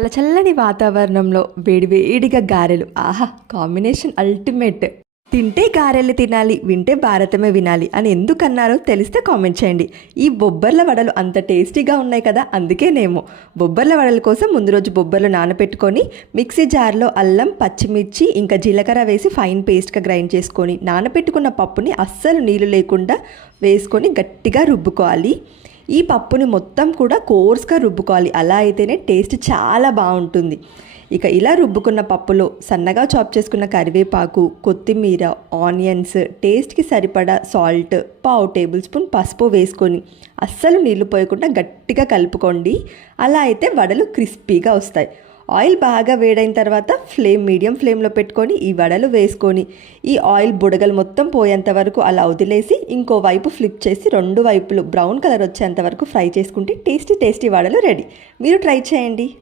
చల్లచల్లని వాతావరణంలో వేడివేడిగా గారెలు. ఆహా కాంబినేషన్ అల్టిమేట్. తింటే గారెలు తినాలి వింటే భారతమే వినాలి అని ఎందుకన్నారో తెలిస్తే కామెంట్ చేయండి. ఈ బొబ్బర్ల వడలు అంత టేస్టీగా ఉన్నాయి కదా అందుకేనేమో బొబ్బర్ల వడల కోసం ముందు రోజు బొబ్బర్లు నానబెట్టుకొని మిక్సీ జార్లో అల్లం పచ్చిమిర్చి ఇంకా జీలకర్ర వేసి ఫైన్ పేస్ట్గా గ్రైండ్ చేసుకొని నానబెట్టుకున్న పప్పుని అస్సలు నీళ్ళు లేకుండా వేసుకొని గట్టిగా రుబ్బుకోవాలి. ఈ పప్పుని మొత్తం కూడా కోర్స్గా రుబ్బుకోవాలి. అలా అయితేనే టేస్ట్ చాలా బాగుంటుంది. ఇక ఇలా రుబ్బుకున్న పప్పులో సన్నగా చాప్ చేసుకున్న కరివేపాకు కొత్తిమీర ఆనియన్స్ టేస్ట్కి సరిపడా సాల్ట్ పావు టేబుల్ స్పూన్ పసుపు వేసుకొని అస్సలు నీళ్ళు పోయకుండా గట్టిగా కలుపుకోండి. అలా అయితే వడలు క్రిస్పీగా వస్తాయి. ఆయిల్ బాగా వేడైన తర్వాత ఫ్లేమ్ మీడియం ఫ్లేమ్లో పెట్టుకొని ఈ వడలు వేసుకొని ఈ ఆయిల్ బుడగలు మొత్తం పోయేంత వరకు అలా వదిలేసి ఇంకో వైపు ఫ్లిప్ చేసి రెండు వైపులు బ్రౌన్ కలర్ వచ్చేంత వరకు ఫ్రై చేసుకుంటే టేస్టీ టేస్టీ వడలు రెడీ. మీరు ట్రై చేయండి.